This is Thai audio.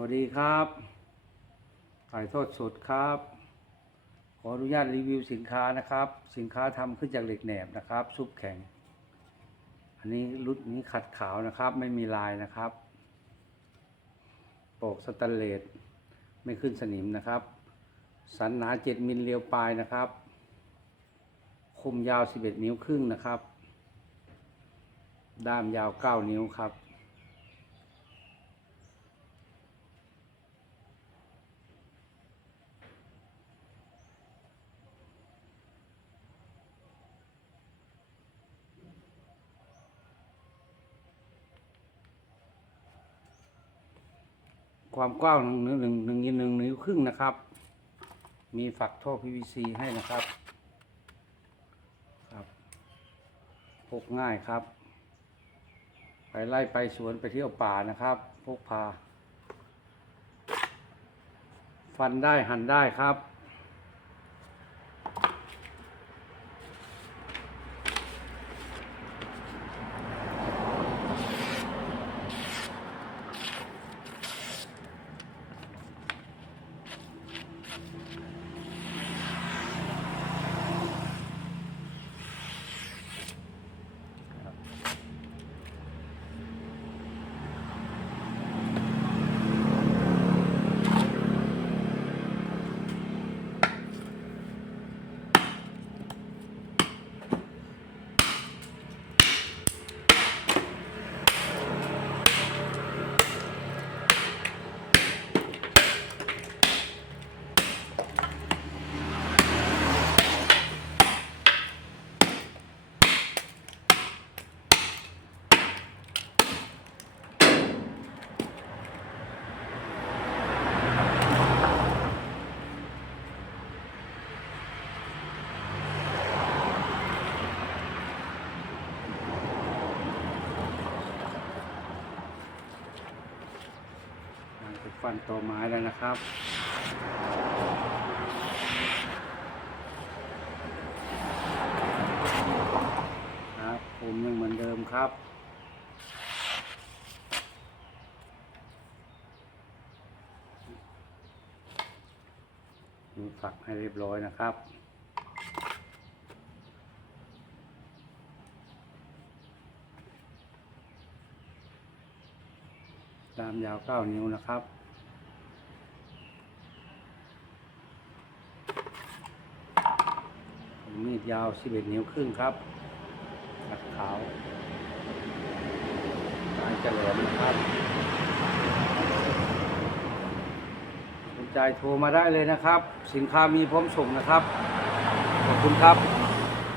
วัสดีครับ ถ่ายทอดสดครับ ขออนุญาตรีวิวสินค้านะครับ สินค้าทำขึ้นจากเหล็กแหนบนะครับ ซุปแข็ง อันนี้รุ่นนี้ขัดขาวนะครับ ไม่มีลายนะครับโปกสแตนเลสไม่ขึ้นสนิมนะครับ สันหนา7มิลเรียวปลายนะครับ คมยาว11นิ้วครึ่งนะครับ ด้ามยาว9นิ้วครับ ความกว้างหนึ่งหนึ่งหนึ่งหนึ่งนิ้วครึ่งนะครับ มีฝักท่อ PVC ให้นะครับครับพกง่ายครับ ไปไล่ไปสวนไปเที่ยวป่านะครับพกพา ฟันได้หั่นได้ครับ ฟันต่อไม้แล้วนะครับครับผมยังเหมือนเดิมครับมีฝักให้เรียบร้อยนะครับ ตามยาว9นิ้วนะครับ มีดยาว11นิ้วครึ่งครับขัดขาวลายจะแหลมนะครับสนใจโทรมาได้เลยนะครับ สินค้ามีพร้อมส่งนะครับ ขอบคุณครับ